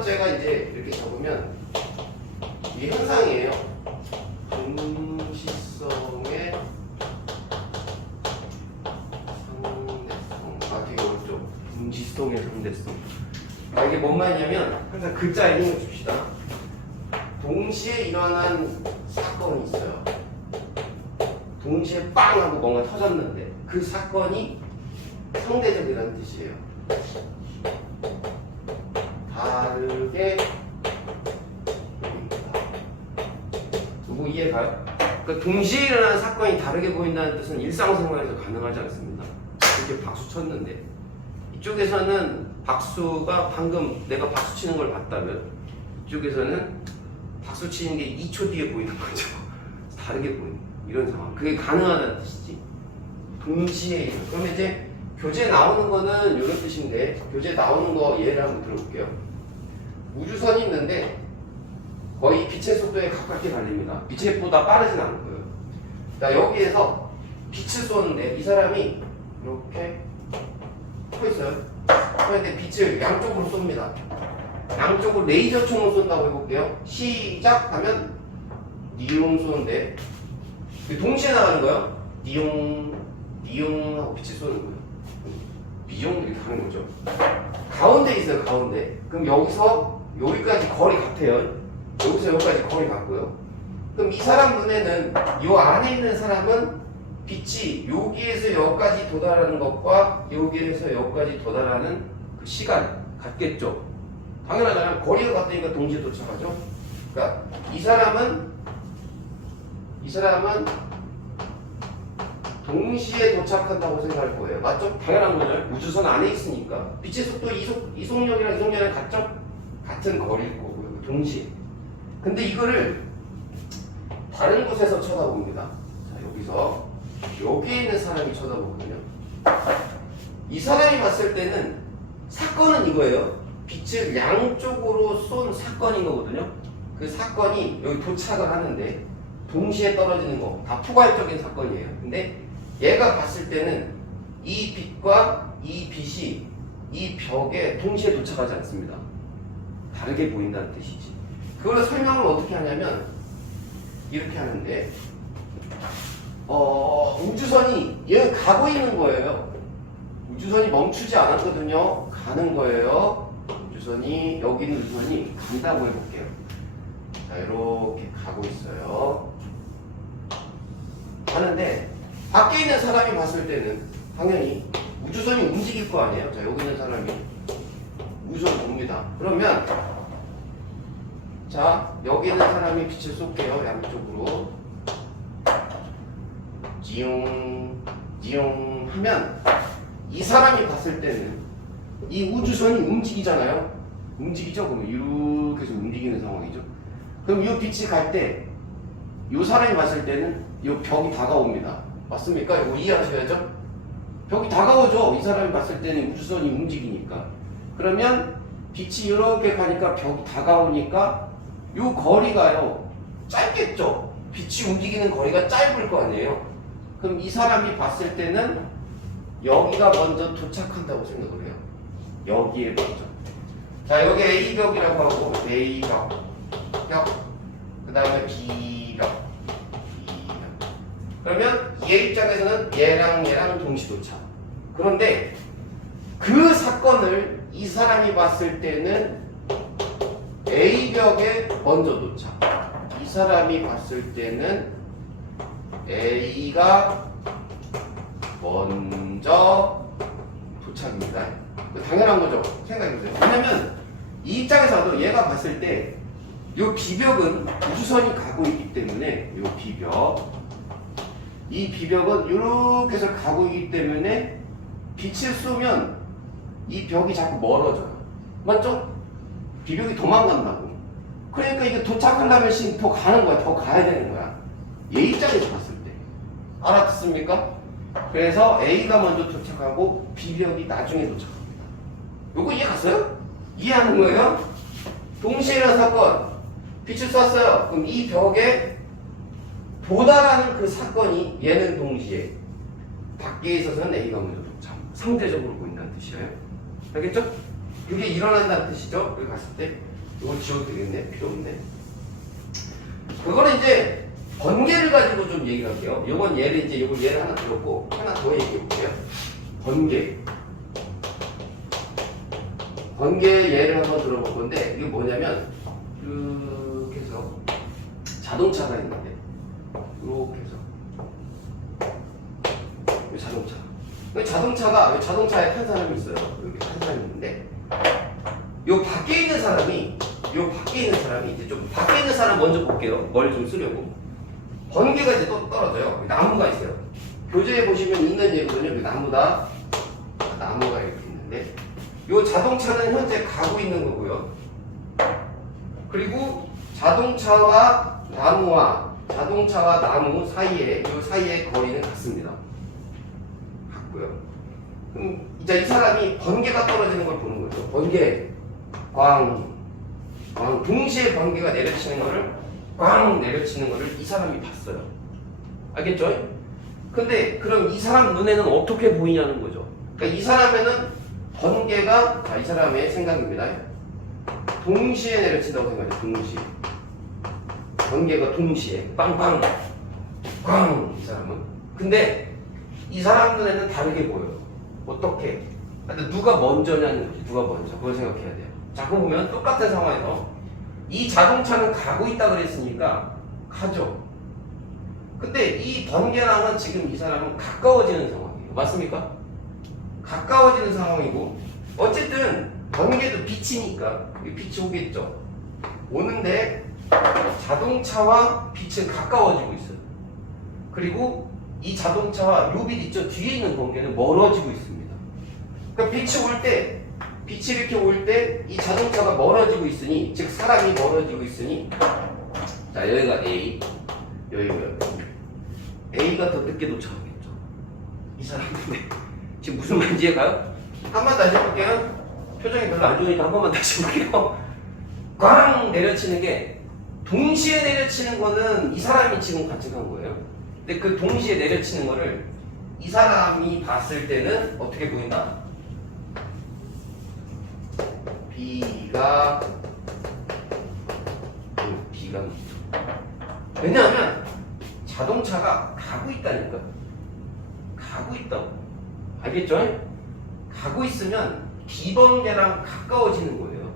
번째가 이제 이렇게 적으면 이게 현상이에요. 동시성의 상대성. 아, 되게 어렵죠. 동시성의 상대성. 아, 이게 뭔 말이냐면 항상 글자에 힘을 줍시다. 동시에 일어난 사건이 있어요. 동시에 빵 하고 뭔가 터졌는데 그 사건이 상대적이라는 뜻이에요. 다르게 보인다. 뭐 이해가요? 그러니까 동시에 일어나는 사건이 다르게 보인다는 뜻은 일상생활에서 가능하지 않습니다. 이렇게 박수 쳤는데 이쪽에서는 박수가 방금 내가 박수 치는 걸 봤다면 이쪽에서는 박수 치는 게 2초 뒤에 보이는 거죠. 다르게 보이는 이런 상황. 그게 가능하다는 뜻이지. 동시에 일어나. 그러면 이제 교재에 나오는 거는 이런 뜻인데 교재에 나오는 거 예를 한번 들어볼게요. 우주선이 있는데 거의 빛의 속도에 가깝게 달립니다. 빛의 속도보다 빠르진 않은 거예요. 자, 여기에서 빛을 쏘는데 이 사람이 이렇게 서 있어요. 그런데 빛을 양쪽으로 쏩니다. 양쪽으로 레이저총을 쏜다고 해볼게요. 시작하면 니용 쏘는데 동시에 나가는 거예요. 니용 하고 빛을 쏘는 거예요. 미용 이렇게 하는 거죠. 가운데 있어요. 가운데. 그럼 여기서 여기까지 거리 같아요. 여기서 여기까지 거리 같고요. 그럼 이 사람 눈에는 이 안에 있는 사람은 빛이 여기에서 여기까지 도달하는 것과 여기에서 여기까지 도달하는 그 시간 같겠죠. 당연하잖아요. 거리가 같으니까 동시에 도착하죠. 그러니까 이 사람은 동시에 도착한다고 생각할 거예요. 맞죠? 당연한 거죠. 우주선 안에 있으니까. 빛의 속도 이속력이랑 이속력이랑 같죠? 같은 거리일 거고요. 동시에. 근데 이거를 다른 곳에서 쳐다봅니다. 자, 여기서 여기에 있는 사람이 쳐다보거든요. 이 사람이 봤을 때는 사건은 이거예요. 빛을 양쪽으로 쏜 사건인 거거든요. 그 사건이 여기 도착을 하는데 동시에 떨어지는 거 다 포괄적인 사건이에요. 근데 얘가 봤을 때는 이 빛과 이 빛이 이 벽에 동시에 도착하지 않습니다. 다르게 보인다는 뜻이지. 그걸 설명을 어떻게 하냐면 이렇게 하는데 우주선이 얘 가고 있는 거예요. 우주선이 멈추지 않았거든요. 가는 거예요. 우주선이 여기 있는 우주선이 간다고 해볼게요. 자, 이렇게 가고 있어요. 하는데 밖에 있는 사람이 봤을 때는 당연히 우주선이 움직일 거 아니에요. 자, 여기 있는 사람이 우주선 봅니다. 그러면 자, 여기 있는 사람이 빛을 쏠게요. 양쪽으로 지용 하면 이 사람이 봤을 때는 이 우주선이 움직이잖아요. 움직이죠? 그러면 이렇게 해서 움직이는 상황이죠. 그럼 이 빛이 갈 때 이 사람이 봤을 때는 이 벽이 다가옵니다. 맞습니까? 이거 이해하셔야죠? 벽이 다가오죠. 이 사람이 봤을 때는 우주선이 움직이니까. 그러면 빛이 이렇게 가니까 벽이 다가오니까 이 거리가요 짧겠죠. 빛이 움직이는 거리가 짧을 거 아니에요. 그럼 이 사람이 봤을 때는 여기가 먼저 도착한다고 생각을 해요. 여기에 먼저. 자, 여기 A벽이라고 하고 A벽, 그 다음에 B벽. 그러면 얘 입장에서는 얘랑 동시 도착. 그런데 그 사건을 이 사람이 봤을 때는 A벽에 먼저 도착. 이 사람이 봤을 때는 A가 먼저 도착입니다. 당연한 거죠. 생각해보세요. 왜냐면 이 입장에서도 얘가 봤을 때 이 B벽은 우주선이 가고 있기 때문에 이 B벽은 이렇게 해서 가고 있기 때문에 빛을 쏘면 이 벽이 자꾸 멀어져요. 맞죠? B벽이 도망간다고. 그러니까 이게 도착하려면 더 가는 거야. 더 가야 되는 거야. 얘 입장에서 봤을 때. 알아듣습니까? 그래서 A가 먼저 도착하고 B벽이 나중에 도착합니다. 요거 이해 갔어요? 이해하는 거예요? 동시에 일어난 사건. 빛을 쐈어요. 그럼 이 벽에 도달하는 그 사건이 얘는 동시에 밖에 있어서는 A가 먼저 도착. 상대적으로 보인다는 뜻이에요. 알겠죠? 그게 일어난다는 뜻이죠. 여기 갔을 때. 이거 지워도 되겠네? 필요 없네. 그거는 이제 번개를 가지고 좀 얘기를 할게요. 요건 얘를 이제 요거 얘를 하나 들었고 하나 더 얘기해 볼게요. 번개. 번개 예를 한번 들어볼 건데 이게 뭐냐면 이렇게 해서 자동차가 있는데 이렇게 해서 이 자동차. 이 자동차에 탄 사람이 있어요. 이렇게 탄 사람이 있는데 요 밖에 있는 사람이 이제 좀 밖에 있는 사람 먼저 볼게요. 머리 좀 쓰려고. 번개가 이제 또 떨어져요. 나무가 있어요. 교재에 보시면 있는 예거든요. 나무가 이렇게 있는데 요 자동차는 현재 가고 있는 거고요. 그리고 자동차와 나무 사이에 요 사이의 거리는 같습니다. 같고요. 그럼 이제 이 사람이 번개가 떨어지는 걸 보는 거죠. 번개, 광, 동시에 번개가 내려치는 거를 꽝 내려치는 거를 이 사람이 봤어요. 알겠죠? 근데 그럼 이 사람 눈에는 어떻게 보이냐는 거죠. 그러니까 이 사람에는 번개가 이 사람의 생각입니다. 동시에 내려친다고 생각해요. 동시에. 번개가 동시에 빵빵 꽝 이 사람은. 근데 이 사람 눈에는 다르게 보여요. 어떻게? 근데 누가 먼저냐는 거지. 누가 먼저. 그걸 생각해야 돼요. 자, 그럼 보면 똑같은 상황에서 이 자동차는 가고 있다 그랬으니까 가죠. 근데 이 번개랑은 지금 이 사람은 가까워지는 상황이에요. 맞습니까? 가까워지는 상황이고 어쨌든 번개도 빛이니까 빛이 오겠죠. 오는데 자동차와 빛은 가까워지고 있어요. 그리고 이 자동차와 요 빛 있죠. 뒤에 있는 번개는 멀어지고 있습니다. 그러니까 빛이 이렇게 올 때 이 자동차가 멀어지고 있으니 즉 사람이 멀어지고 있으니 자 여기가 A 여기고요. A가 더 늦게 도착하겠죠. 이 사람인데 지금 무슨 말인지 이해가요? 한 번 다시 해볼게요. 표정이 별로 안 좋으니까 한 번만 다시 해볼게요. 꽝 내려치는 게 동시에 내려치는 거는 이 사람이 지금 관측한 거예요. 근데 그 동시에 내려치는 거를 이 사람이 봤을 때는 어떻게 보인다? B가 왜냐하면 자동차가 가고 있다니까. 가고 있다고. 알겠죠? 가고 있으면 B번개랑 가까워지는 거예요.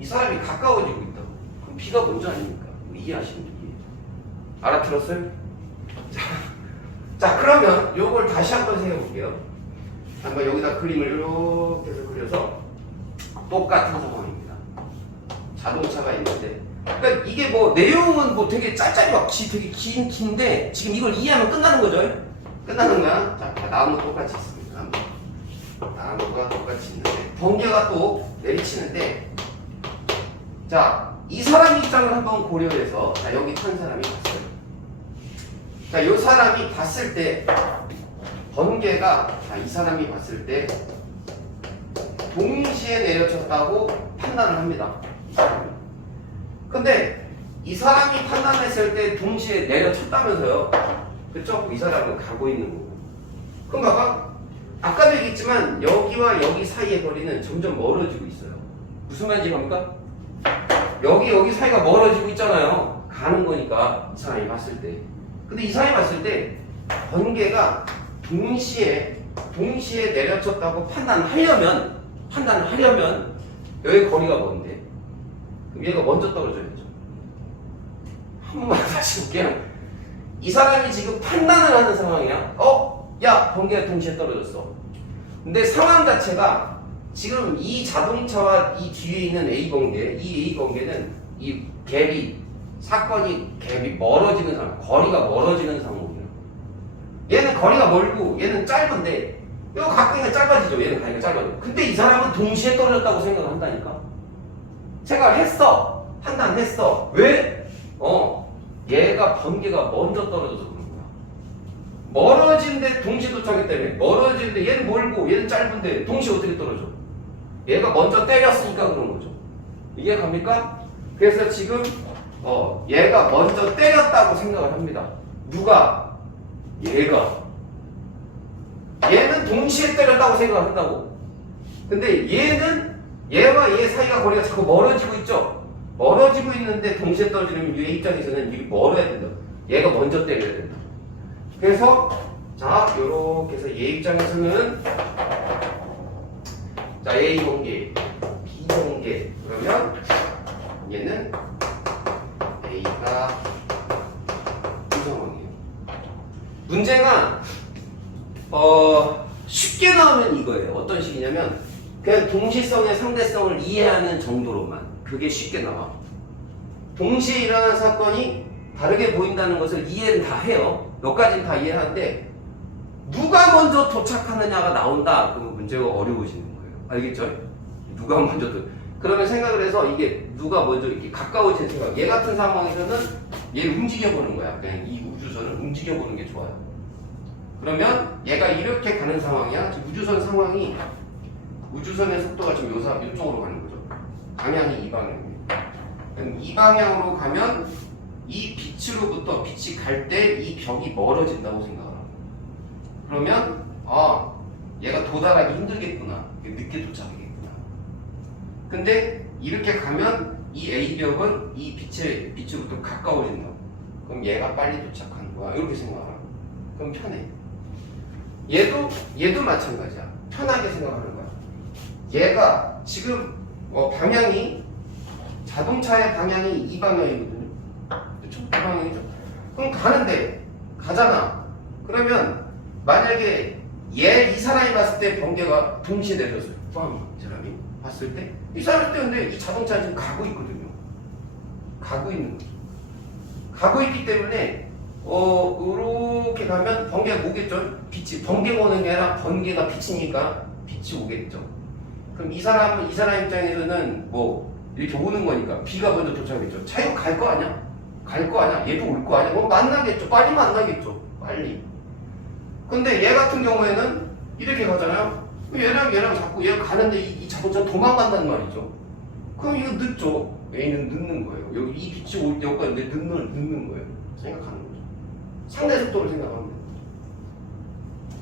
이 사람이 가까워지고 있다고. 그럼 B가 먼저 아닙니까? 이해하시는 분이. 알아들었어요? 자, 그러면 요걸 다시 한번 생각해볼게요. 한번 여기다 그림을 이렇게 해서 그려서 똑같은 상황입니다. 자동차가 있는데 그러니까 이게 뭐 내용은 뭐 되게 짤짤이 막 되게 긴데 지금 이걸 이해하면 끝나는 거죠? 끝나는 거야? 자, 나무 똑같이 있습니다. 나무가 똑같이 있는데 번개가 또 내리치는데 자, 이 사람 입장을 한번 고려해서 자, 여기 탄 사람이 봤어요. 자, 이 사람이 봤을 때 번개가 자, 이 사람이 봤을 때 동시에 내려쳤다고 판단을 합니다. 근데 이 사람이 판단했을 때 동시에 내려쳤다면서요. 그쵸? 이 사람은 가고 있는 거고. 그럼 봐봐. 아까도 얘기했지만 여기와 여기 사이의 거리는 점점 멀어지고 있어요. 무슨 말인지 갑니까? 여기 사이가 멀어지고 있잖아요. 가는 거니까 이 사람이 봤을 때. 근데 이 사람이 봤을 때 번개가 동시에 내려쳤다고 판단하려면 여기 거리가 먼데 그럼 얘가 먼저 떨어져야죠. 한 번만 다시 볼게요. 이 사람이 지금 판단을 하는 상황이야. 야, 번개가 동시에 떨어졌어. 근데 상황 자체가 지금 이 자동차와 이 뒤에 있는 A 번개, 이 A 번개는 이 갭이 멀어지는 상황, 거리가 멀어지는 상황이에요. 얘는 거리가 멀고 얘는 짧은데 이거 가까이가 짧아지죠. 얘는 가기가 짧아져. 근데 이 사람은 동시에 떨어졌다고 생각을 한다니까. 생각을 했어. 판단했어. 왜? 얘가 번개가 먼저 떨어져서 그런 거야. 멀어진데 동시에 도착했기 때문에 멀어지는데 얘는 멀고 얘는 짧은데 동시에 어떻게 떨어져? 얘가 먼저 때렸으니까 그런 거죠. 이해 갑니까? 그래서 지금 얘가 먼저 때렸다고 생각을 합니다. 누가? 얘는 동시에 때렸다고 생각을 한다고. 근데 얘와 얘 사이가 거리가 자꾸 멀어지고 있죠. 멀어지고 있는데 동시에 떨어지면 얘 입장에서는 이게 멀어야 된다. 얘가 먼저 때려야 된다. 그래서 자 요렇게 해서 얘 입장에서는 자 A 번개, B 번개 그러면 얘는 A가 이 상황이에요. 문제가 쉽게 나오면 이거예요. 어떤 식이냐면 그냥 동시성의 상대성을 이해하는 정도로만 그게 쉽게 나와. 동시에 일어나는 사건이 다르게 보인다는 것을 이해는 다 해요. 몇 가지는 다 이해하는데 누가 먼저 도착하느냐가 나온다. 그러면 문제가 어려워지는 거예요. 알겠죠? 누가 먼저 그러면 생각을 해서 이게 누가 먼저 이렇게 가까워진 생각. 얘 같은 상황에서는 얘를 움직여보는 거야. 그냥 이 우주선을 움직여보는 게 좋아요. 그러면 얘가 이렇게 가는 상황이야. 지금 우주선 상황이 우주선의 속도가 지금 이쪽으로 가는 거죠. 방향이 이 방향입니다. 그럼 이 방향으로 가면 이 빛으로부터 빛이 갈 때 이 벽이 멀어진다고 생각을 합니다. 그러면 얘가 도달하기 힘들겠구나. 늦게 도착하겠구나. 근데 이렇게 가면 이 A벽은 이 빛으로부터 가까워진다. 그럼 얘가 빨리 도착하는 거야. 이렇게 생각을 하고. 그럼 편해. 얘도 마찬가지야. 편하게 생각하는 거야. 얘가 지금 방향이 자동차의 방향이 이 방향이거든요. 그렇죠? 이 방향이죠. 그럼 가잖아. 그러면 만약에 이 사람이 봤을 때 번개가 동시에 내렸어요. 이 사람이 봤을 때 이 사람이 근데 이 자동차는 지금 가고 있거든요. 가고 있는 거죠. 가고 있기 때문에 이렇게 가면 번개가 오겠죠. 빛이 번개가 오는 게 아니라 번개가 비치니까 빛이 오겠죠. 그럼 이 사람 입장에서는 뭐 이렇게 오는 거니까 비가 먼저 도착하겠죠. 자기가 갈 거 아니야? 갈 거 아니야? 얘도 올 거 아니야? 만나겠죠. 빨리 만나겠죠. 빨리. 근데 얘 같은 경우에는 이렇게 가잖아요. 얘랑 자꾸 얘가 가는데 이 자동차 도망간단 말이죠. 그럼 이거 늦죠. 얘는 늦는 거예요. 여기 이 빛이 올 때까지 늦는 거예요. 생각하는 거죠. 상대 속도를 생각하면 돼요.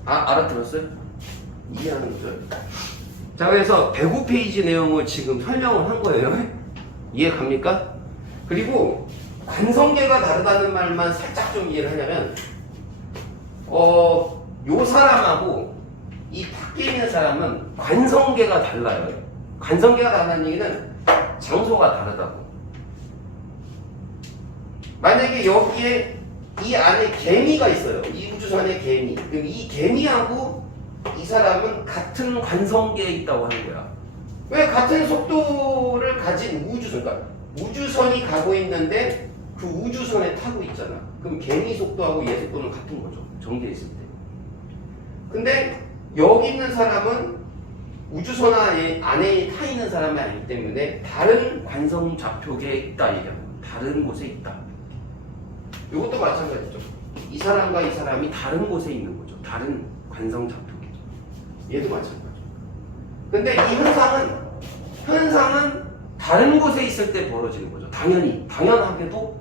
알아들었어요? 이해하는 거죠. 자, 그래서 105페이지 내용을 지금 설명을 한 거예요. 이해 갑니까? 그리고 관성계가 다르다는 말만 살짝 좀 이해를 하냐면 요 사람하고 이 밖에 있는 사람은 관성계가 달라요. 관성계가 다르다는 얘기는 장소가 다르다고. 만약에 여기에 이 안에 개미가 있어요. 이 우주선에 개미. 그럼 이 개미하고 이 사람은 같은 관성계에 있다고 하는 거야. 왜? 같은 속도를 가진 우주선, 그러니까 우주선이 가고 있는데 그 우주선에 타고 있잖아. 그럼 개미 속도하고 얘 속도는 같은 거죠. 전개에 있을 때. 근데 여기 있는 사람은 우주선 안에 타 있는 사람이 아니기 때문에 다른 관성 좌표계에 있다 얘기하는 거야. 다른 곳에 있다. 이것도 마찬가지죠. 이 사람과 이 사람이 다른 곳에 있는 거죠. 다른 관성 좌표계. 얘도 마찬가지죠. 근데 이 현상은 다른 곳에 있을 때 벌어지는 거죠. 당연하게도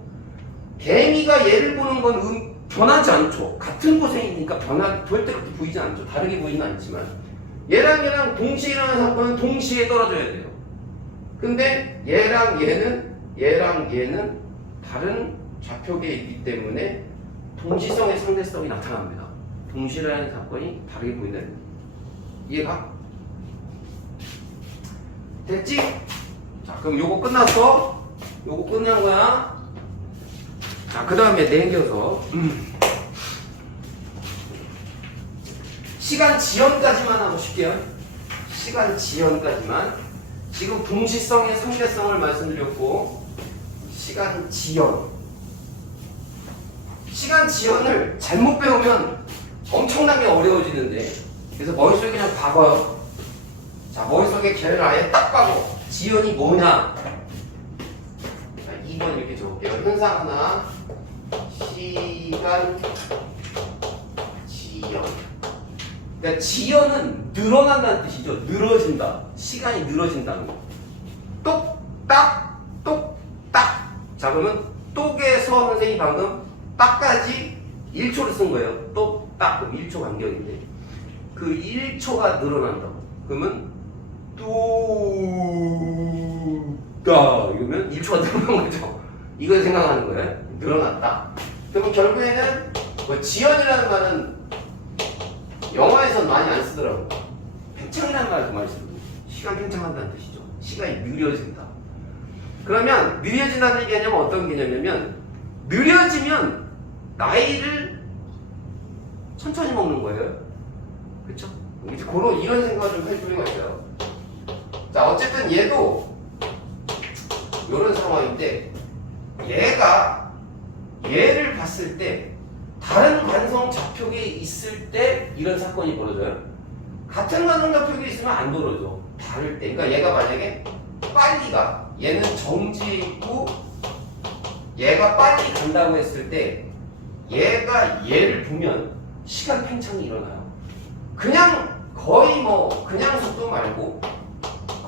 개미가 얘를 보는 건 변하지 않죠. 같은 곳에 있으니까 절대 그렇게 보이지 않죠. 다르게 보이는 않지만 얘랑 동시에 일어나는 사건은 동시에 떨어져야 돼요. 근데 얘랑 얘는 다른 좌표계에 있기 때문에 동시성의 상대성이 나타납니다. 동시라는 사건이 다르게 보이는 이해가? 됐지? 자, 그럼 요거 끝났어? 요거 끝난 거야? 자, 그 다음에 내겨서 시간 지연까지만 하고 싶게요. 시간 지연까지만. 지금 동시성의 상대성을 말씀드렸고 시간 지연을 잘못 배우면 엄청나게 어려워지는데 그래서 머릿속에 그냥 박아요. 자, 머릿속에 걔를 아예 딱 박고 지연이 뭐냐? 자, 2번 이렇게 적을게요. 현상 하나, 시간 지연. 그러니까 지연은 늘어난다는 뜻이죠. 늘어진다. 시간이 늘어진다는 거. 똑딱, 똑딱. 자, 그러면 똑에서 선생님이 방금 딱까지 1초를 쓴 거예요. 똑딱. 그럼 1초 간격인데 그 1초가 늘어난다고. 그러면 뚜딱 이렇게 그러면 1초가 늘어난 거죠. 이걸 생각하는 거예요. 늘어났다. 그러면 결국에는 뭐 지연이라는 말은 영화에선 많이 안 쓰더라고요. 팽창이라는 말을 더 많이 쓰거든요. 시간 팽창한다는 뜻이죠. 시간이 느려진다. 그러면 느려진다는 개념은 어떤 개념이냐면 느려지면 나이를 천천히 먹는 거예요. 그렇죠? 그런 이런 생각을 좀 할 필요가 있어요. 자, 어쨌든 얘도 이런 상황인데 얘가 얘를 봤을 때 다른 관성 좌표계에 있을 때 이런 사건이 벌어져요. 같은 관성 좌표계에 있으면 안 벌어져. 다를 때. 그러니까 얘가 만약에 빨리 가. 얘는 정지에 있고 얘가 빨리 간다고 했을 때 얘가 얘를 보면 시간 팽창이 일어나요. 그냥 거의 뭐 그냥 속도 말고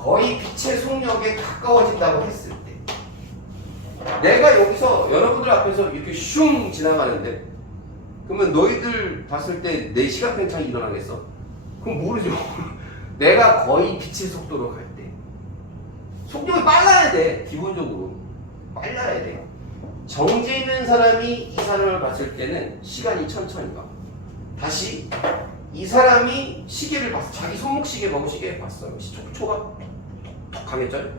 거의 빛의 속력에 가까워진다고 했을 때 내가 여기서 여러분들 앞에서 이렇게 슝 지나가는데 그러면 너희들 봤을 때 내 시간 팽창이 일어나겠어? 그럼 모르죠. 내가 거의 빛의 속도로 갈 때 속력이 빨라야 돼. 기본적으로 빨라야 돼. 정지해 있는 사람이 이 사람을 봤을 때는 시간이 천천히 가. 다시 이 사람이 시계를 봤어. 자기 손목 시계 보고 시계를 봤어. 초가 톡 가겠죠?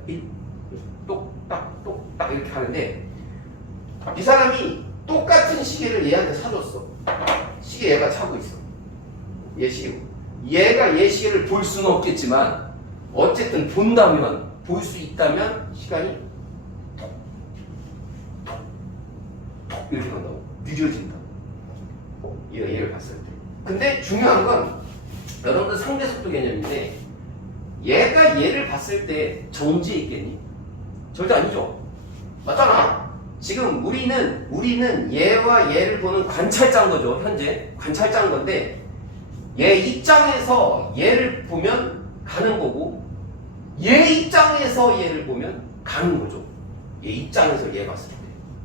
똑딱 똑딱 이렇게 하는데 이 사람이 똑같은 시계를 얘한테 사줬어. 시계 얘가 차고 있어. 얘 시계. 얘가 얘 시계를 볼 수는 없겠지만 어쨌든 본다면 볼 수 있다면 시간이 이렇게 간다고. 느려진다. 얘를 봤을 때. 근데 중요한 건 여러분들 상대속도 개념인데 얘가 얘를 봤을 때 정지해 있겠니? 절대 아니죠. 맞잖아. 지금 우리는 얘와 얘를 보는 관찰자인 거죠. 현재 관찰자인 건데 얘 입장에서 얘를 보면 가는 거고 얘 입장에서 얘를 보면 가는 거죠. 얘 입장에서 얘 봤을 때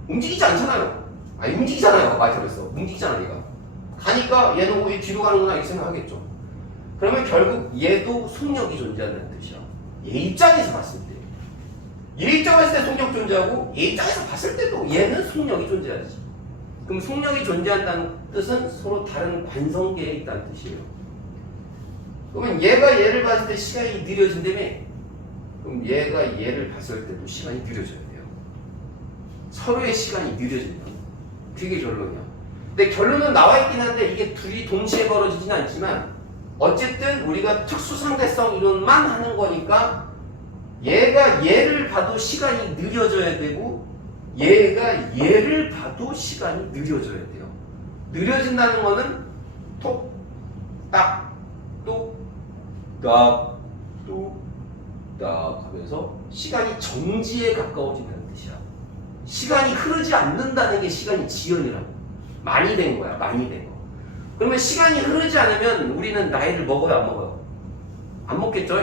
움직이지 않잖아요. 아니 움직이잖아요. 말처럼했어. 움직이잖아 얘가. 가니까 얘는 왜 뒤로 가는구나 이렇게 생각하겠죠. 그러면 결국 얘도 속력이 존재한다는 뜻이야. 얘 입장에서 봤을 때. 얘 입장에서 때 속력 존재하고 얘 입장에서 봤을 때도 얘는 속력이 존재하지. 그럼 속력이 존재한다는 뜻은 서로 다른 관성계에 있다는 뜻이에요. 그러면 얘가 얘를 봤을 때 시간이 느려진다며 그럼 얘가 얘를 봤을 때도 시간이 느려져야 돼요. 서로의 시간이 느려진다. 그게 결론이야. 근데 결론은 나와 있긴 한데 이게 둘이 동시에 벌어지진 않지만 어쨌든 우리가 특수상대성 이론만 하는 거니까 얘가 얘를 봐도 시간이 느려져야 되고 얘가 얘를 봐도 시간이 느려져야 돼요. 느려진다는 거는 톡, 딱, 또, 딱, 또, 딱 하면서 시간이 정지에 가까워진다는 뜻이야. 시간이 흐르지 않는다는 게 시간이 지연이라고. 많이 된 거야. 많이 된 거. 그러면 시간이 흐르지 않으면 우리는 나이를 먹어요? 안 먹어요? 안 먹겠죠?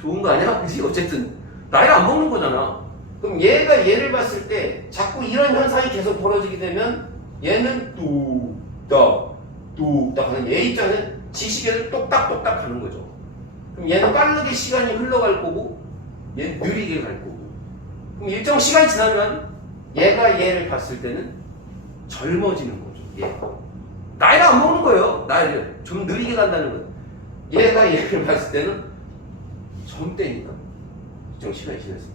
좋은 거 아니야? 그치? 어쨌든 나이를 안 먹는 거잖아. 그럼 얘가 얘를 봤을 때 자꾸 이런 현상이 계속 벌어지게 되면 얘는 뚝딱 뚝딱 하는 얘 입장은 지 시계는 똑딱똑딱 가는 거죠. 그럼 얘는 빠르게 시간이 흘러갈 거고 얘는 느리게 갈 거고 그럼 일정 시간이 지나면 얘가 얘를 봤을 때는 젊어지는 거죠. 얘가 나이를 안 먹는 거예요. 나이를 좀 느리게 간다는 거예요. 얘가 얘를 봤을 때는 젊대니까 일정 시간이 지났을 때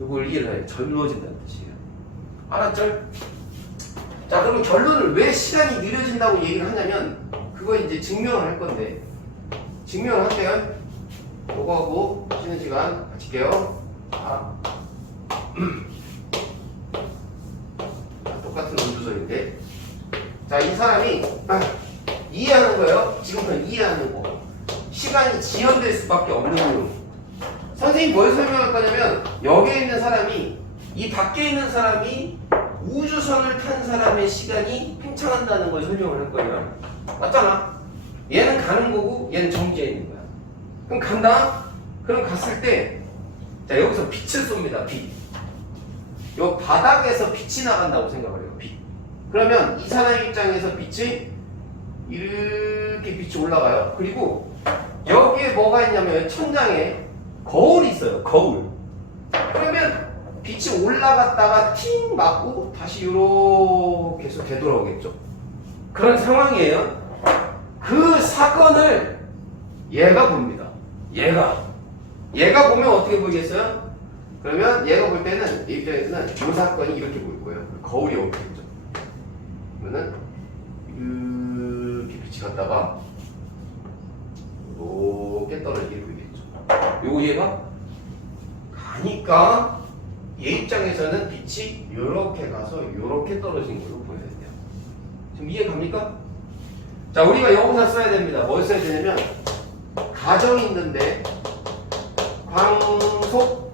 이걸 이해를 해야 젊어진다는 뜻이에요. 알았죠? 자, 그럼 결론을 왜 시간이 느려진다고 얘기를 하냐면 그거 이제 증명을 할 건데 증명을 할게요. 그거하고 쉬는 시간 가질게요. 똑같은 원주설인데 자, 이 사람이 이해하는 거예요. 지금부터 이해하는 거. 시간이 지연될 수밖에 없는 이유. 선생님이 뭘 설명할 거냐면 여기에 있는 사람이 이 밖에 있는 사람이 우주선을 탄 사람의 시간이 팽창한다는 걸 설명을 할 거예요. 맞잖아. 얘는 가는 거고 얘는 정지해 있는 거야. 그럼 간다? 그럼 갔을 때 자, 여기서 빛을 쏩니다. 빛. 요 바닥에서 빛이 나간다고 생각을 해요. 빛. 그러면 이 사람 입장에서 빛이 이렇게 빛이 올라가요. 그리고 여기에 뭐가 있냐면 천장에 거울이 있어요. 거울. 그러면 빛이 올라갔다가 팅 맞고 다시 요렇게 해서 되돌아오겠죠. 그런 상황이에요. 그 사건을 얘가 봅니다. 얘가 보면 어떻게 보이겠어요? 그러면 얘가 볼 때는 이 입장에서는 이 사건이 이렇게 보일 거예요. 거울이 이렇게 있죠. 그러면은 이렇게 빛이 갔다가 이렇게 떨어지게 보이겠죠. 요거 얘가 가니까 얘 입장에서는 빛이 이렇게 가서 이렇게 떨어진 걸로 보여야 돼요. 지금 이해 갑니까? 자, 우리가 여기서 써야 됩니다. 뭘 써야 되냐면 가정이 있는데 광속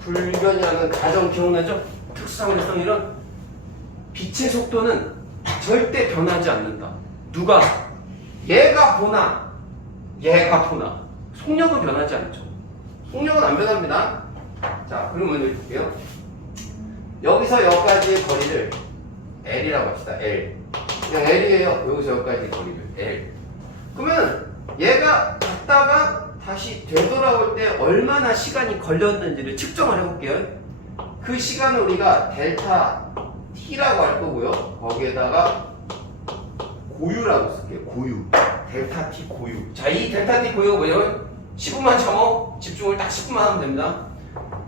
불변이라는 가정 기억나죠? 특수상대성 이런 빛의 속도는 절대 변하지 않는다. 누가? 얘가 보나 속력은 변하지 않죠. 속력은 안 변합니다. 자, 그러면 여기 볼게요. 여기서 여기까지의 거리를 L이라고 합시다. L. 그냥 L이에요. 여기서 여기까지의 거리를 L. 그러면 얘가 갔다가 다시 되돌아올 때 얼마나 시간이 걸렸는지를 측정을 해볼게요. 그 시간을 우리가 델타 T라고 할 거고요. 거기에다가 고유라고 쓸게요. 고유. 델타 T 고유. 자, 이 델타 T 고유가 뭐냐면 10분만 참어. 집중을 딱 10분만 하면 됩니다.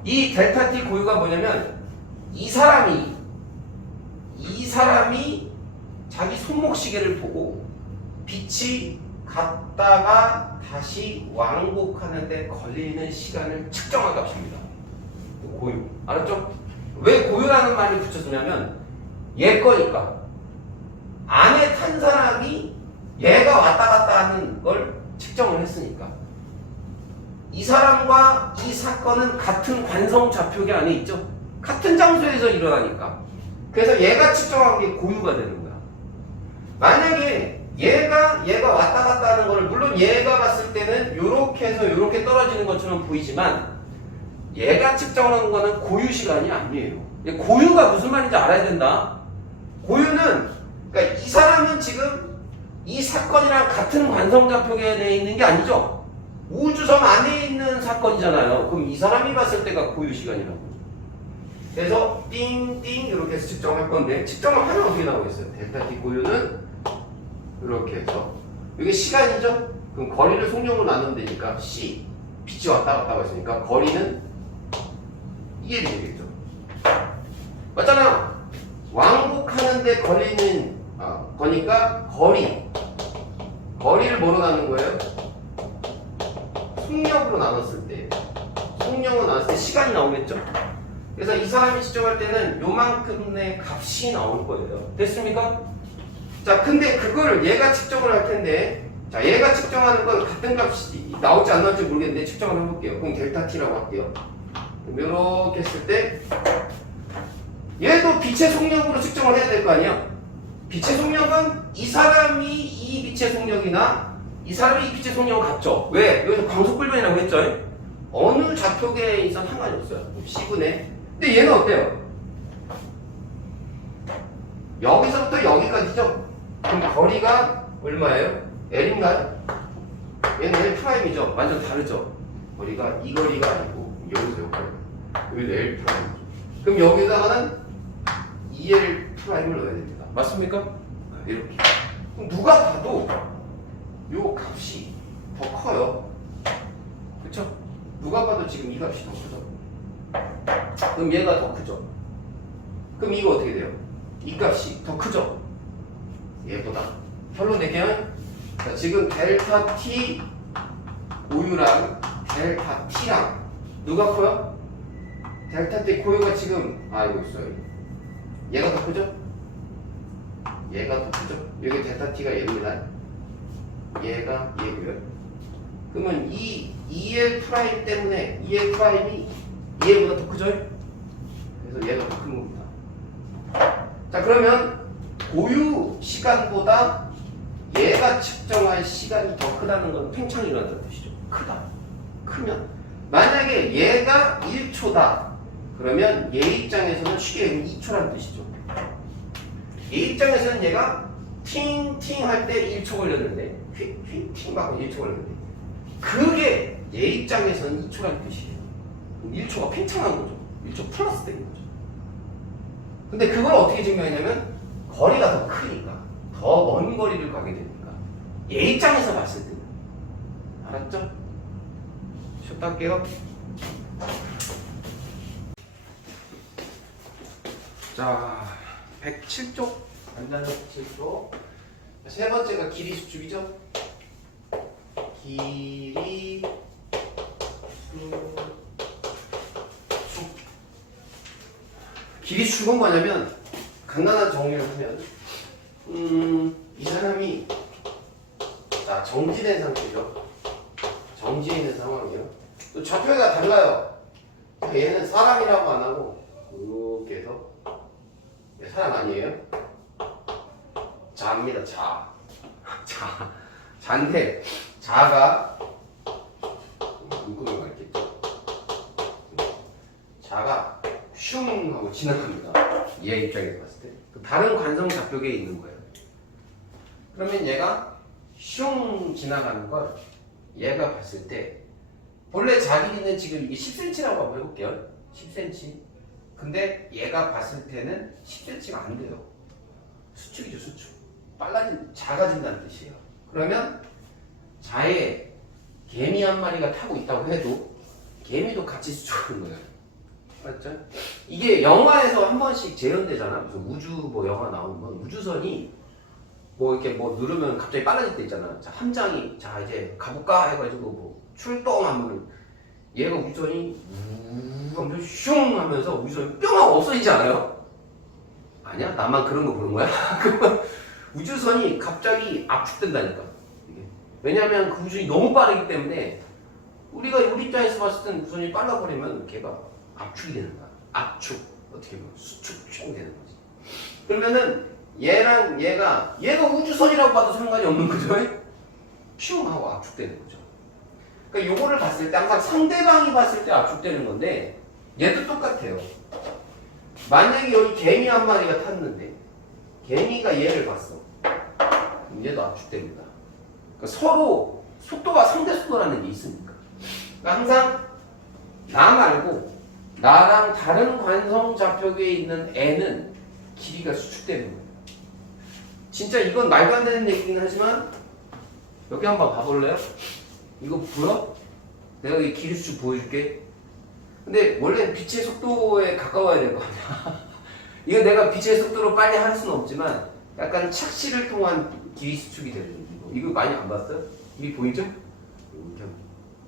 이 델타 T 고유가 뭐냐면 이 사람이 자기 손목시계를 보고 빛이 갔다가 다시 왕복하는데 걸리는 시간을 측정한 값입니다. 고유. 알았죠? 왜 고유라는 말을 붙여주냐면 얘 거니까 안에 탄 사람이 얘가 왔다 갔다 하는 걸 측정을 했으니까 이 사람과 이 사건은 같은 관성 좌표계 안에 있죠. 같은 장소에서 일어나니까. 그래서 얘가 측정한 게 고유가 되는 거야. 만약에 얘가 왔다 갔다 하는 거를 물론 얘가 봤을 때는 요렇게 해서 요렇게 떨어지는 것처럼 보이지만 얘가 측정한 거는 고유 시간이 아니에요. 고유가 무슨 말인지 알아야 된다. 고유는 그러니까 이 사람은 지금 이 사건이랑 같은 관성좌표계 내에 있는 게 아니죠. 우주선 안에 있는 사건이잖아요. 그럼 이 사람이 봤을 때가 고유 시간이라고. 그래서 띵띵 이렇게 해서 측정할 건데 측정을 하면 어떻게 나오겠어요? 델타 T 고유는 이렇게 해서 이게 시간이죠? 그럼 거리를 속력으로 나누면 되니까 C 빛이 왔다 갔다 하고 있으니까 거리는 이게 되겠죠. 맞잖아요. 왕복하는데 걸리는 거니까 거리를 뭐로 나눈 거예요? 속력으로 나눴을 때 속력으로 나눴을 때 시간이 나오겠죠. 그래서 이 사람이 측정할 때는 요만큼의 값이 나올 거예요. 됐습니까? 자, 근데 그걸 얘가 측정을 할 텐데, 자, 얘가 측정하는 건 같은 값이 나올지 안 나올지 모르겠는데 측정을 해볼게요. 그럼 델타 T라고 할게요. 이렇게 했을 때 얘도 빛의 속력으로 측정을 해야 될 거 아니야? 빛의 속력은 이 사람이 이 빛의 속력이나 이 사람이 이 빛의 속력은 같죠? 왜? 여기서 광속불변이라고 했죠? 어느 좌표계에 있어 상관이 없어요. C분의. 근데 얘는 어때요? 여기서부터 여기까지죠? 그럼 거리가 얼마예요? L인가요? 얘는 L''이죠? 완전 다르죠? 거리가 이 거리가 아니고 여기서 여기까지 여기도 L'. 그럼 여기다가는 2L''을 넣어야 됩니다. 맞습니까? 이렇게. 그럼 누가 봐도 요 값이 더 커요. 그쵸? 누가 봐도 지금 이 값이 더 크죠? 그럼 얘가 더 크죠? 그럼 이거 어떻게 돼요? 이 값이 더 크죠? 얘보다. 결론 낼게요. 자, 지금 델타 T 고유랑 델타 T랑 누가 커요? 델타 T 고유가 지금 이거 있어요. 얘가 더 크죠? 얘가 더 크죠? 여기 델타 T가 얘입니다. 얘가 얘고요. 그러면 이 EL' 때문에 EL'이 얘보다 더 크죠? 그래서 얘가 더 큰 겁니다. 자, 그러면 고유 시간보다 얘가 측정할 시간이 더 크다는 건 팽창이 일어난다는 뜻이죠. 크다. 크면 만약에 얘가 1초다. 그러면 얘 입장에서는 쉽게 얘기하면 2초라는 뜻이죠. 얘 입장에서는 얘가 팅팅 할 때 1초 걸렸는데 휙휙팅 받고 1초 걸렸는데 그게 얘 입장에서는 2초라는 뜻이에요. 1초가 팽창한 거죠. 1조 플러스 되는 거죠. 근데 그걸 어떻게 증명했냐면 거리가 더 크니까 더 먼 거리를 가게 되니까 얘 입장에서 봤을 때는 알았죠? 쉬었다 할게요. 자 107쪽 간단한 107쪽 세 번째가 길이 수축이죠. 길이 수축. 길이 수축은 뭐냐면 간단한 정리를 하면 이 사람이 자 정지된 상태죠. 정지해 있는 상황이에요. 또 좌표가 달라요. 얘는 사람이라고 안 하고 이렇게 해서 사람 아니에요. 자입니다. 자인데 자가 문구가 있겠죠. 자가 슝 하고 지나갑니다. 얘 입장에서 봤을 때 다른 관성 좌표계에 있는 거예요. 그러면 얘가 슝 지나가는 걸 얘가 봤을 때 본래 자기는 지금 이게 10cm라고 한번 해볼게요. 10cm. 근데 얘가 봤을 때는 10cm가 안 돼요. 수축이죠, 수축. 작아진다는 뜻이에요. 그러면 자에 개미 한 마리가 타고 있다고 해도 개미도 같이 수축하는 거예요. 맞죠? 이게 영화에서 한 번씩 재현되잖아. 무슨 우주 뭐 영화 나오면 우주선이 뭐 이렇게 뭐 누르면 갑자기 빨라질 때 있잖아. 자, 함장이 자 이제 가볼까 해가지고 뭐 출동하면 얘가 우주선이 하면서 슝 하면서 우주선이 뿅 하고 없어지지 않아요? 아니야? 나만 그런 거 보는 거야? 우주선이 갑자기 압축된다니까. 이게. 왜냐하면 그 우주선이 너무 빠르기 때문에 우리 입장에서 봤을 때는 우주선이 빨라버리면 걔가 압축이 되는 거야. 압축. 어떻게 보면 수축 쭉 되는 거지. 그러면은 얘랑 얘가 우주선이라고 봐도 상관이 없는 거죠. 슝 하고 압축되는 거죠. 그러니까 요거를 봤을 때 항상 상대방이 봤을 때 압축되는 건데 얘도 똑같아요. 만약에 여기 개미 한 마리가 탔는데 개미가 얘를 봤어. 얘도 압축됩니다. 그러니까 서로 속도가 상대 속도라는 게 있으니까. 그러니까 항상 나 말고 나랑 다른 관성 좌표계에 있는 애는 길이가 수축되는 거예요. 진짜 이건 말도 안 되는 얘기긴 하지만 여기 한번 봐볼래요? 이거 보여? 내가 이 길이 수축 보여줄게. 근데 원래 빛의 속도에 가까워야 될 거 아니야. 이거 내가 빛의 속도로 빨리 할 수는 없지만 약간 착시를 통한 길이 수축이 되는 거. 이거 많이 안 봤어요? 길이 보이죠?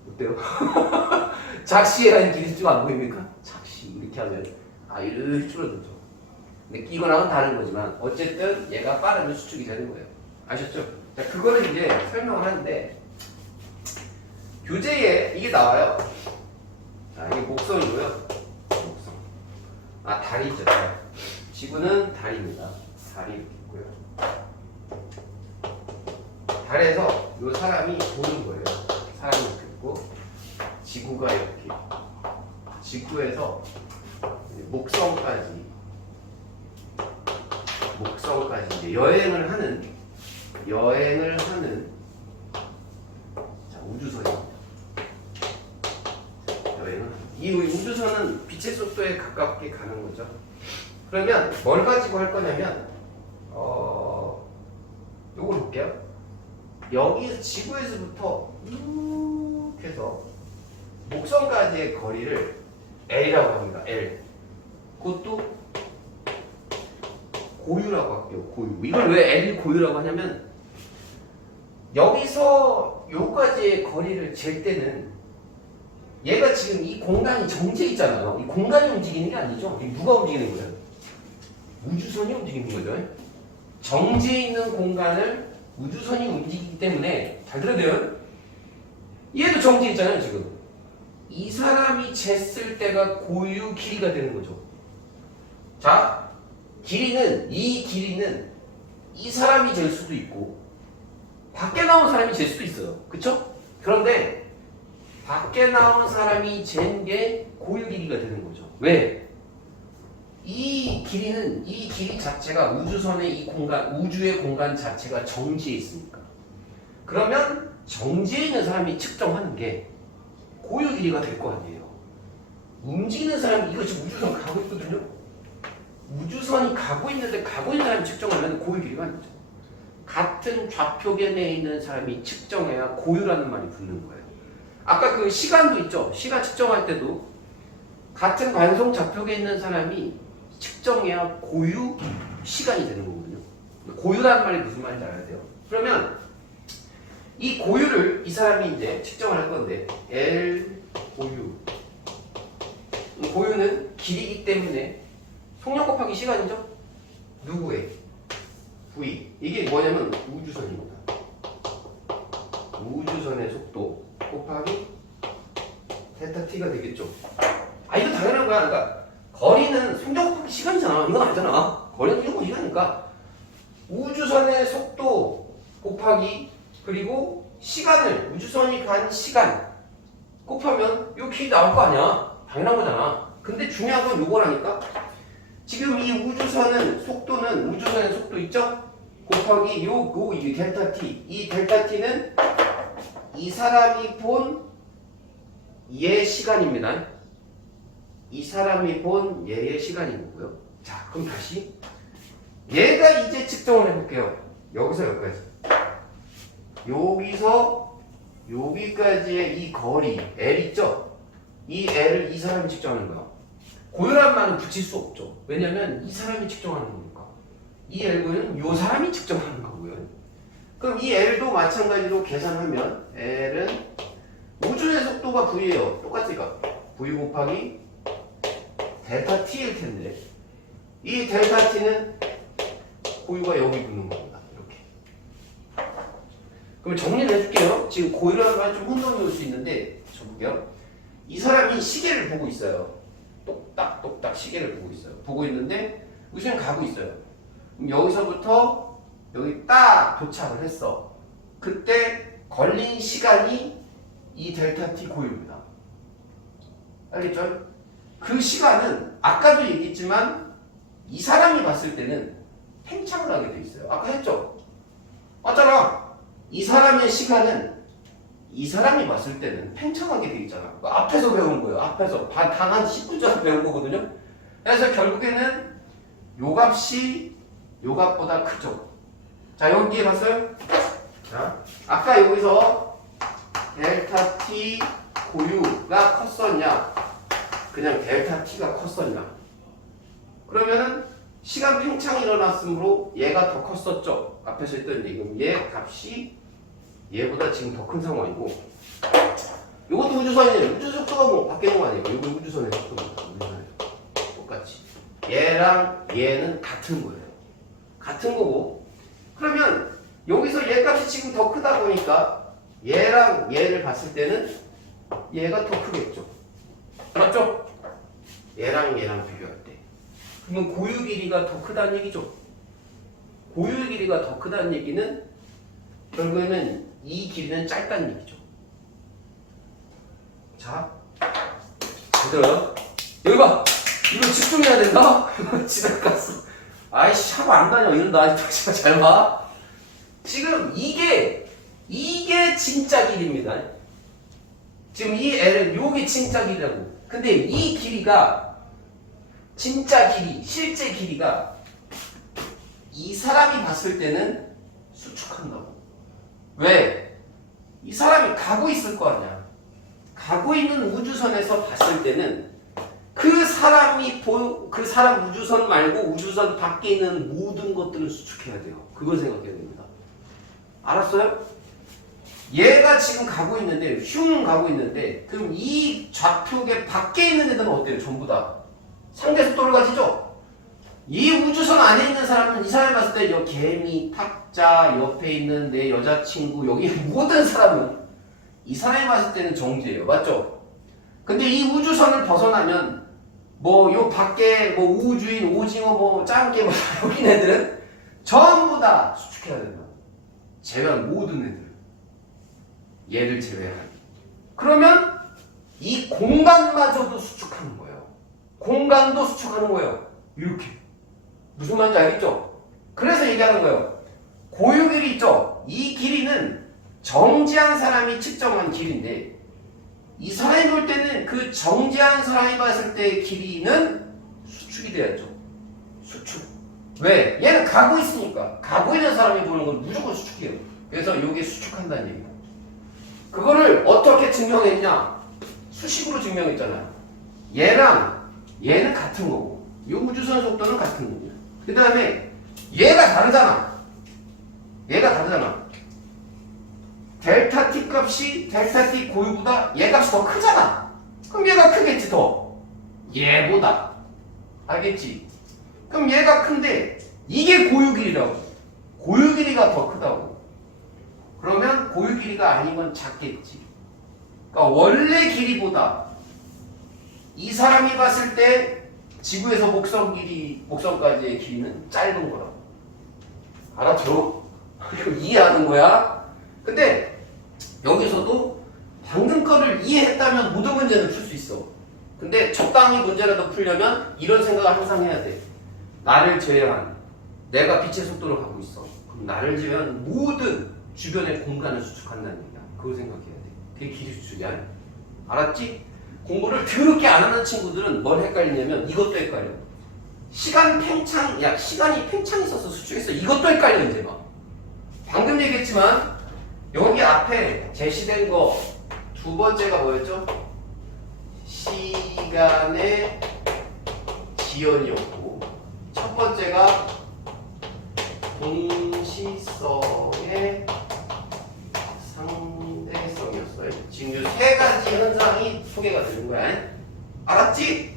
어때요? 작시에라는 길이 수축 안 보입니까? 작시 이렇게 하면 이렇게 줄어들죠. 근데 이거랑은 다른 거지만 어쨌든 얘가 빠르면 수축이 되는 거예요. 아셨죠? 자, 그거를 이제 설명을 하는데 교재에 이게 나와요. 자, 이게 목성이고요. 목성. 달이죠. 지구는 달입니다. 달이 이렇게 있고요. 달에서 이 사람이 보는 거예요. 사람이 이렇게 있고 지구가 이렇게 있고 지구에서 목성까지 이제 여행을 하는 자, 우주선입니다. 이 우주선은 빛의 속도에 가깝게 가는 거죠. 그러면 뭘 가지고 할 거냐면 요걸 볼게요. 여기에서 지구에서부터 이렇게 해서 목성까지의 거리를 L이라고 합니다. L. 그것도 고유라고 할게요. 고유. 이걸 왜 L 고유라고 하냐면 여기서 요까지의 거리를 잴 때는 얘가 지금 이 공간이 정지해 있잖아요. 이 공간이 움직이는 게 아니죠. 누가 움직이는 거예요? 우주선이 움직이는 거죠. 정지해 있는 공간을 우주선이 움직이기 때문에 잘 들어야 돼요. 얘도 정지해 있잖아요. 지금 이 사람이 쟀을 때가 고유 길이가 되는 거죠. 자, 이 길이는 이 사람이 잴 수도 있고 밖에 나온 사람이 잴 수도 있어요. 그쵸? 그런데 밖에 나온 사람이 잰 게 고유 길이가 되는 거죠. 왜? 이 길이 자체가 우주선의 이 공간, 우주의 공간 자체가 정지해 있으니까. 그러면 정지해 있는 사람이 측정하는 게 고유 길이가 될 거 아니에요. 움직이는 사람이 이거 지금 우주선 가고 있거든요. 우주선이 가고 있는데 가고 있는 사람이 측정하면 고유 길이가 아니죠. 같은 좌표계 내에 있는 사람이 측정해야 고유라는 말이 붙는 거예요. 아까 그 시간도 있죠. 시간 측정할 때도 같은 관성 좌표계에 있는 사람이 측정해야 고유 시간이 되는 거거든요. 고유라는 말이 무슨 말인지 알아야 돼요. 그러면 이 고유를 이 사람이 이제 측정을 할 건데 L 고유. 고유는 길이기 때문에 속력 곱하기 시간이죠. 누구의? V. 이게 뭐냐면 우주선입니다. 우주선의 속도 곱하기 델타 t가 되겠죠. 아 이거 당연한 거야. 그러니까 거리는 속력 곱하기 시간이잖아. 이건 알잖아. 거리는 속력 곱하기 시간이니까 우주선의 속도 곱하기 그리고 시간을 우주선이 간 시간 곱하면 요 길이 나올 거 아니야. 당연한 거잖아. 근데 중요한 건 요거라니까. 지금 이 우주선은 속도는 우주선의 속도 있죠? 곱하기 이 델타 t. 이 델타 t는 이 사람이 본 얘 시간입니다. 이 사람이 본 얘의 시간인 거고요. 자, 그럼 다시 얘가 이제 측정을 해볼게요. 여기서 여기까지. 여기서 여기까지의 이 거리 L 있죠? 이 L을 이 사람이 측정하는 거야. 고유란 말은 붙일 수 없죠. 왜냐면 이 사람이 측정하는 거니까. 이 L은 이 사람이 측정하는 거고요. 그럼 이 L도 마찬가지로 계산하면 L은 우주의 속도가 V예요. 똑같으니까 V 곱하기 델타 T일 텐데 이 델타 T는 고유가 여기 붙는 겁니다. 이렇게. 그럼 정리를 해줄게요. 지금 고유라는 말이 좀 혼동이 올 수 있는데 저볼게요. 이 사람이 시계를 보고 있어요. 똑딱똑딱 시계를 보고 있어요. 보고 있는데 우주선 가고 있어요. 그럼 여기서부터 여기 딱 도착을 했어. 그때 걸린 시간이 이 델타 t 고유입니다. 알겠죠? 그 시간은 아까도 얘기했지만 이 사람이 봤을 때는 팽창을 하게 돼 있어요. 아까 했죠? 맞잖아. 이 사람의 시간은 이 사람이 봤을 때는 팽창하게 돼 있잖아. 앞에서 배운 거예요. 앞에서 단 한 10분 전에 배운 거거든요. 그래서 결국에는 요 값이 요 값보다 크죠. 자, 여기에 봤어요? 자, 아까 여기서 델타 t 고유가 컸었냐? 그냥 델타 t가 컸었냐? 그러면은 시간 팽창이 일어났으므로 얘가 더 컸었죠. 앞에서 했던 얘기는 얘 값이 얘보다 지금 더 큰 상황이고 이것도 우주선이에요. 우주 속도가 뭐 바뀌는 거 아니에요. 이거 우주선의 속도입니다. 우주선의 속도. 똑같이 얘랑 얘는 같은 거예요. 같은 거고 그러면 여기서 얘 값이 지금 더 크다 보니까 얘랑 얘를 봤을 때는 얘가 더 크겠죠. 맞죠? 얘랑 얘랑 비교할 때 그러면 고유 길이가 더 크다는 얘기죠. 고유 길이가 더 크다는 얘기는 결국에는 이 길이는 짧다는 얘기죠. 자, 얘들아 여기 봐. 이거 집중해야 된다? 집에 갔어. 아이씨 하고 안 다녀. 이런다. 아직도 잘 봐. 지금 이게 진짜 길이입니다. 지금 이 L은 요게 진짜 길이라고. 근데 이 길이가 진짜 길이, 실제 길이가 이 사람이 봤을 때는 수축한다고. 왜? 이 사람이 가고 있을 거 아니야. 가고 있는 우주선에서 봤을 때는 그 사람 우주선 말고 우주선 밖에 있는 모든 것들을 수축해야 돼요. 그걸 생각해야 됩니다. 알았어요? 얘가 지금 가고 있는데 흉 가고 있는데 그럼 이 좌표계 밖에 있는 애들은 어때요? 전부 다 상대 속도를 가지죠? 이 우주선 안에 있는 사람은 이 사람을 봤을 때 여 개미, 탁자, 옆에 있는 내 여자친구 여기 모든 사람은 이 사람이 봤을 때는 정지예요. 맞죠? 근데 이 우주선을 벗어나면 뭐 요 밖에 뭐 우주인, 오징어, 뭐 짱깨 뭐 여기 애들은 전부 다 수축해야 된다. 제외한 모든 애들. 얘를 제외한. 그러면 이 공간마저도 수축하는 거예요. 공간도 수축하는 거예요. 이렇게. 무슨 말인지 알겠죠? 그래서 얘기하는 거예요. 고유 길이 있죠? 이 길이는 정지한 사람이 측정한 길인데 이 사람이 볼 때는 그 정지한 사람이 봤을 때의 길이는 수축이 돼야죠. 수축. 왜? 얘는 가고 있으니까. 가고 있는 사람이 보는 건 무조건 수축이에요. 그래서 이게 수축한다는 얘기예요. 그거를 어떻게 증명했냐? 수식으로 증명했잖아요. 얘랑 얘는 같은 거고 이 우주선 속도는 같은 거고요. 그 다음에 얘가 다르잖아. 얘가 다르잖아. 델타 t 값이 델타 t 고유보다 얘 값이 더 크잖아. 그럼 얘가 크겠지 더. 얘보다. 알겠지? 그럼 얘가 큰데 이게 고유 길이라고. 고유 길이가 더 크다고. 그러면 고유 길이가 아니면 작겠지. 그러니까 원래 길이보다 이 사람이 봤을 때 지구에서 목성까지의 길이는 짧은 거라고. 알았죠? 이거 이해하는 거야? 근데 여기서도 방금 거를 이해했다면 모든 문제는 풀 수 있어. 근데 적당히 문제라도 풀려면 이런 생각을 항상 해야 돼. 나를 제외한 내가 빛의 속도로 가고 있어. 그럼 나를 제외한 모든 주변의 공간을 수축한다는 얘기야. 그걸 생각해야 돼. 그게 길이 수축이야. 알았지? 공부를 더럽게 안 하는 친구들은 뭘 헷갈리냐면 이것도 헷갈려. 시간이 팽창이 있어서 수축했어. 이것도 헷갈려 이제 막. 방금 얘기했지만 여기 앞에 제시된 거 두 번째가 뭐였죠? 시간의 지연이었고 첫 번째가 동시성의 상대성이었어요. 지금 이 세 가지 현상이 소개가 되는 거야. 알았지?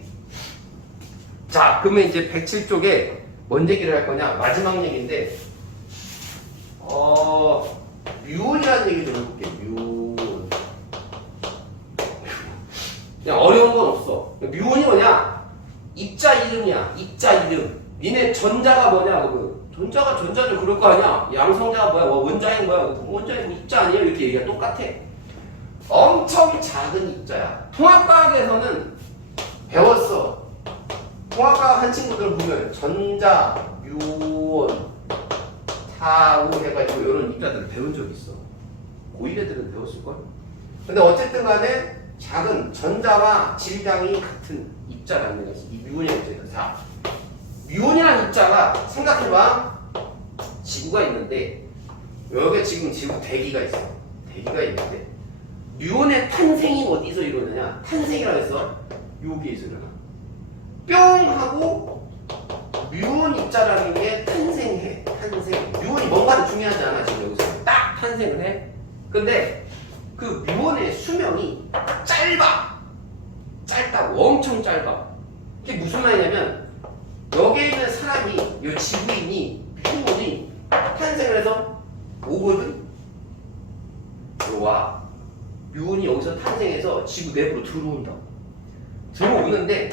자, 그러면 이제 107쪽에 뭔 얘기를 할 거냐? 마지막 얘기인데 뮤온이라는 얘기 좀 해볼게. 뮤온. 그냥 어려운 건 없어. 뮤온이 뭐냐? 입자 이름이야. 입자 이름. 니네 전자가 뭐냐? 전자가 전자죠. 그럴 거 아니야. 양성자가 뭐야? 원자인 거야. 원자인 입자 아니야? 이렇게 얘기가 똑같아. 엄청 작은 입자야. 통합과학에서는 배웠어. 통합과학 한 친구들 보면 전자, 뮤온, 타우 해가지고 이런 입자들을 배운 적 있어. 고1 애들은 배웠을걸? 근데 어쨌든 간에 작은 전자와 질량이 같은 입자라는 얘기가 있어. 이 뮤온이라는 입자가. 자, 뮤온이라는 입자가 생각해봐. 지구가 있는데 여기 지금 지구 대기가 있어. 대기가 있는데 뮤온의 탄생이 어디서 일어나냐? 탄생이라고 해서 여기에서 일어나. 뿅 하고 뮤온 입자라는 게 탄생해. 탄생. 뮤온이 뭔가는 중요하지 않아. 지금 여기서 딱 탄생을 해. 근데 그 뮤온의 수명이 짧다고. 엄청 짧아. 이게 무슨 말이냐면 여기에 있는 사람이 이 지구인이 뮤온이 탄생을 해서 오거든. 와. 뮤온이 여기서 탄생해서 지구 내부로 들어온다고. 들어오는데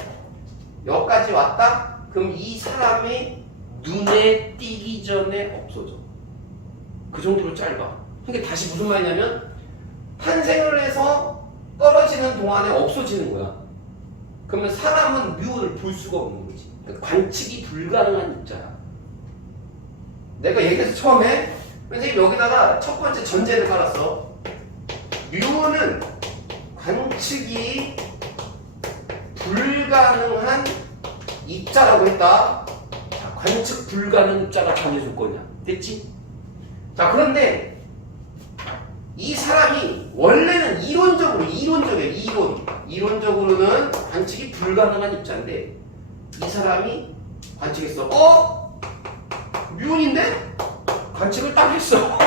여기까지 왔다? 그럼 이 사람의 눈에 띄기 전에 없어져. 그 정도로 짧아. 그게 다시 무슨 말이냐면 탄생을 해서 떨어지는 동안에 없어지는 거야. 그러면 사람은 뮤온을 볼 수가 없는 거지. 그러니까 관측이 불가능한 입자야. 내가 얘기해서 처음에 선생님 여기다가 첫 번째 전제를 깔았어. 뮤온은 관측이 불가능한 입자라고 했다. 자, 관측 불가능 입자가 전제 조건이야. 됐지? 자, 그런데 이 사람이 원래는 이론적으로는 관측이 불가능한 입자인데 이 사람이 관측했어. 뮤온인데? 관측을 딱 했어.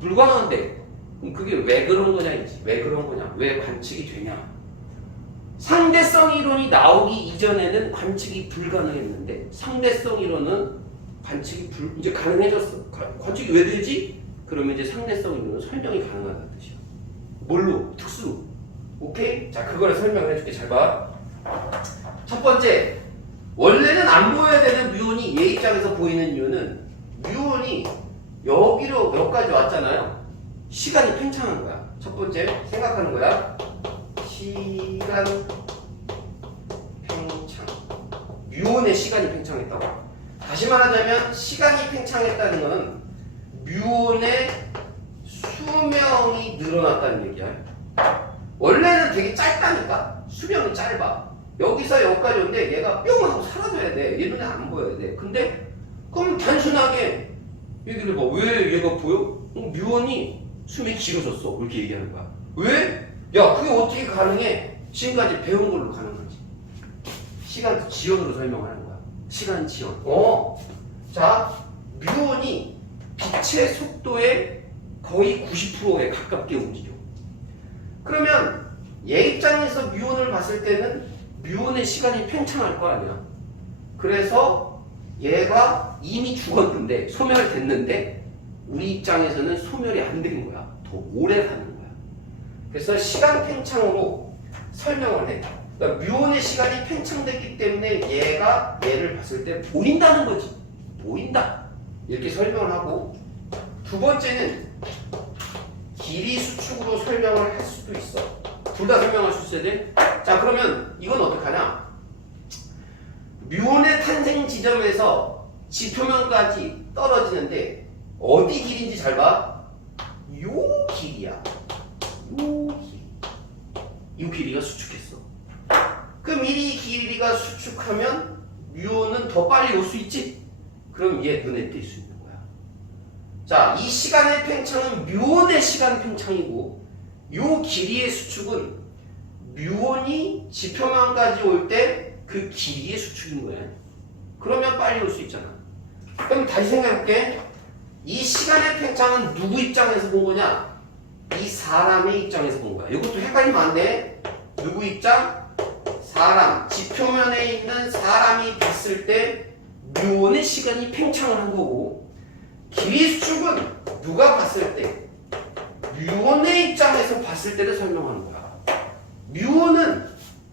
불가능한데. 그럼 그게 왜 그런 거냐이지. 왜 그런 거냐? 왜 관측이 되냐? 상대성 이론이 나오기 이전에는 관측이 불가능했는데 상대성 이론은 관측이 이제 가능해졌어. 관측이 왜 되지? 그러면 이제 상대성 이론은 설명이 가능하다는 뜻이야. 뭘로? 특수로. 오케이? 자, 그거를 설명을 해줄게. 잘 봐. 첫 번째, 원래는 안 보여야 되는 뮤온이 얘 입장에서 보이는 이유는 뮤온이 여기까지 왔잖아요. 시간이 팽창한 거야. 첫 번째 생각하는 거야. 시간 팽창. 뮤온의 시간이 팽창했다고. 다시 말하자면 시간이 팽창했다는 것은 뮤온의 수명이 늘어났다는 얘기야. 원래는 되게 짧다니까. 짧아. 여기서 여기까지 오는데 얘가 뿅 하고 사라져야 돼. 얘 눈에 안 보여야 돼. 근데 그럼 단순하게 얘기를 해봐. 왜 얘가 보여? 뮤원이 숨이 길어졌어. 이렇게 얘기하는 거야. 왜? 야, 그게 어떻게 가능해? 지금까지 배운 걸로 가능하지. 시간 지연으로 설명하는 거야. 시간 지연. 자, 뮤온이 빛의 속도의 거의 90%에 가깝게 움직여. 그러면 얘 입장에서 뮤온을 봤을 때는 뮤온의 시간이 팽창할 거 아니야. 그래서 얘가 이미 죽었는데 소멸됐는데 우리 입장에서는 소멸이 안 된 거야. 더 오래 사는 거야. 그래서 시간 팽창으로 설명을 해. 그러니까 뮤온의 시간이 팽창됐기 때문에 얘가 얘를 봤을 때 보인다는 거지. 보인다. 이렇게 설명을 하고, 두 번째는 길이 수축으로 설명을 할 수도 있어. 둘 다 설명할 수 있어야 돼. 자, 그러면 이건 어떡하냐? 뮤온의 탄생 지점에서 지표면까지 떨어지는데 어디 길인지 잘 봐. 요 길이야. 요 길. 이 길이가 수축했어. 그럼 이 길이가 수축하면 뮤온은 더 빨리 올 수 있지? 그럼 얘 눈에 띌 수 있는 거야. 자, 이 시간의 팽창은 뮤온의 시간 팽창이고, 요 길이의 수축은 뮤온이 지표면까지 올 때 그 길이의 수축인 거야. 그러면 빨리 올 수 있잖아. 그럼 다시 생각해볼게. 이 시간의 팽창은 누구 입장에서 본 거냐? 이 사람의 입장에서 본 거야. 이것도 헷갈리면 안 돼. 누구 입장? 사람. 지표면에 있는 사람이 봤을 때 뮤온의 시간이 팽창을 한 거고, 길이 수축은 누가 봤을 때 뮤온의 입장에서 봤을 때를 설명하는 거야.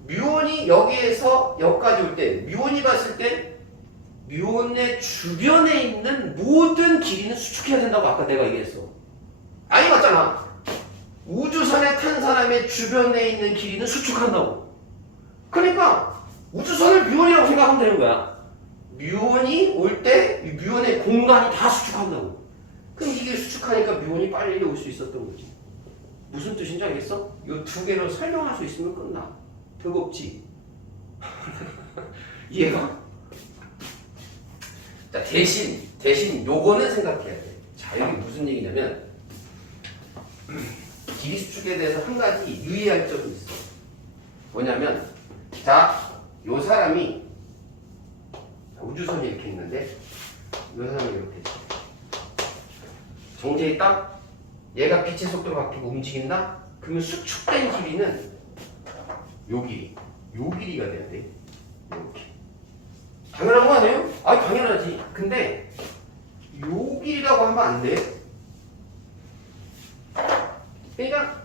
뮤온이 여기에서 여기까지 올 때, 뮤온이 봤을 때 뮤온의 주변에 있는 모든 길이는 수축해야 된다고 아까 내가 얘기했어. 아니, 맞잖아. 우주선에 탄 사람의 주변에 있는 길이는 수축한다고. 그러니까 우주선을 뮤온이라고 생각하면 되는 거야. 뮤온이 올 때 뮤온의 공간이 다 수축한다고. 그럼 이게 수축하니까 뮤온이 빨리 올 수 있었던 거지. 무슨 뜻인지 알겠어? 이 두 개를 설명할 수 있으면 끝나. 버겁지? 이해가? 자, 대신 요거는 생각해야 돼. 자, 여기 무슨 얘기냐면 길이 수축에 대해서 한 가지 유의할 점이 있어. 뭐냐면, 자, 요 사람이 우주선이 이렇게 있는데 요 사람이 이렇게 정지해 있다? 얘가 빛의 속도로 바뀌고 움직인다? 그러면 수축된 길이는 요 길이가 돼야 돼. 이렇게. 당연한 거 아니에요? 아, 당연하지. 근데 요 길이라고 하면 안 돼. 그러니까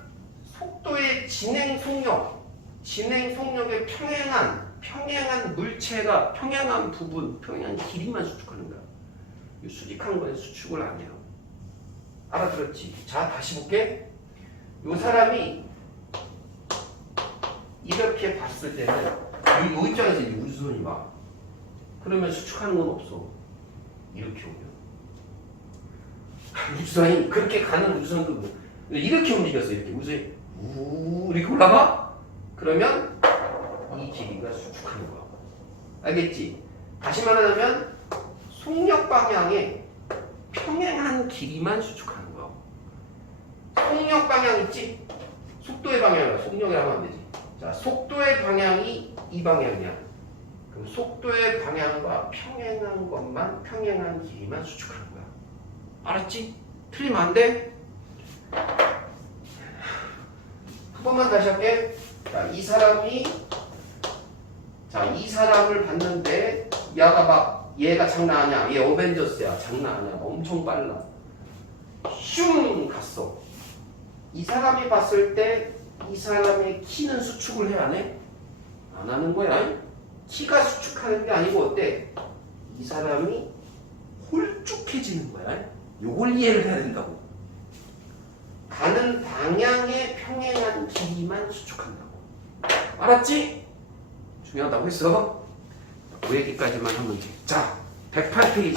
속도의 진행 속력의 평행한 물체가 평행한 부분, 평행한 길이만 수축하는 거야. 수직한 거는 수축을 안 해요. 알아들었지? 자, 다시 볼게. 요 사람이 이렇게 봤을 때는 요 입장에서 이제 우주선이 와. 그러면 수축하는 건 없어. 이렇게 오면. 우주선이 그렇게 가는 우주선도 이렇게 움직였어. 이렇게 우주선이 이렇게 올라가? 그러면 이 길이가 수축하는 거야. 알겠지? 다시 말하자면 속력 방향에 평행한 길이만 수축하는 거야. 속력 방향 있지? 속도의 방향이라 속력이라고 하면 되지. 자, 속도의 방향이 이 방향이야. 그럼 속도의 방향과 평행한 길이만 수축하는 거야. 알았지? 틀리면 안 돼? 한 번만 다시 할게. 자, 이 사람을 봤는데 얘가 장난 아니야. 얘 어벤져스야. 장난 아니야. 엄청 빨라. 슝 갔어. 이 사람이 봤을 때 이 사람의 키는 수축을 해, 안 해? 안 하는 거야. 키가 수축하는 게 아니고 어때? 이 사람이 홀쭉해지는 거야. 요걸 이해를 해야 된다고. 가는 방향에 평행한 길이만 수축한다고. 알았지? 중요하다고 했어. 그 얘기까지만 하면 돼. 자, 108페이지.